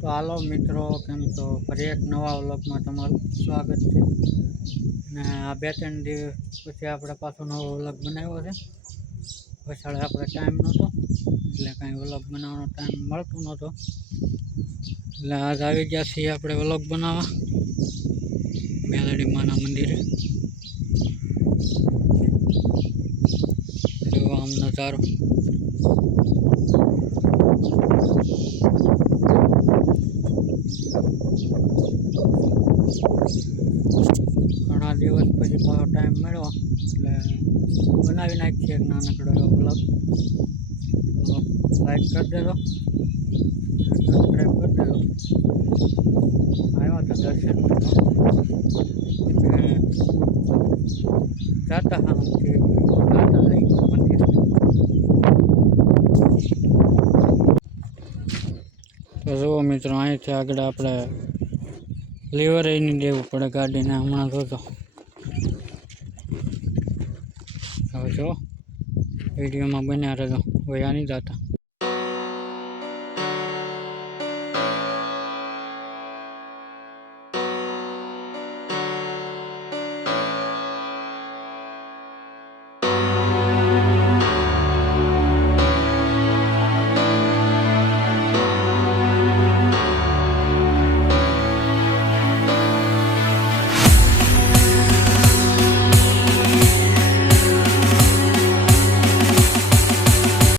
તો હાલો મિત્રો, કેમ તો ફરી એક નવા વ્લોગમાં તમારું સ્વાગત છે. ને આ 2-3 દિવસ પછી આપણે પાછો નવો વ્લોગ બનાવ્યો છે. વસાડે આપણે ટાઈમ નહોતો એટલે કાંઈ વ્લોગ બનાવવાનો ટાઈમ મળતો નહોતો, એટલે આજ આવી ગયા છીએ આપણે વ્લોગ બનાવવા મેલડી માના મંદિરે. જો આમ નજારો ઘણા દિવસ પછી પાછો ટાઈમ મળ્યો એટલે બનાવી નાખીએ એક નાનકડો એવો વ્લોગ. તો લાઈક કરી દેજો, સબસ્ક્રાઈબ કરી દેજો. આવ્યા હતા દર્શન જાતા આમથી જાતા લઈ મંદિર. તો જુઓ મિત્રો, અહીંથી આગળ આપણે લીવર નહીં દેવું પડે ગાડીને. હમણાં જોજો, હવે જો વિડીયોમાં બન્યા રહેજો, વયા નહીં જતા.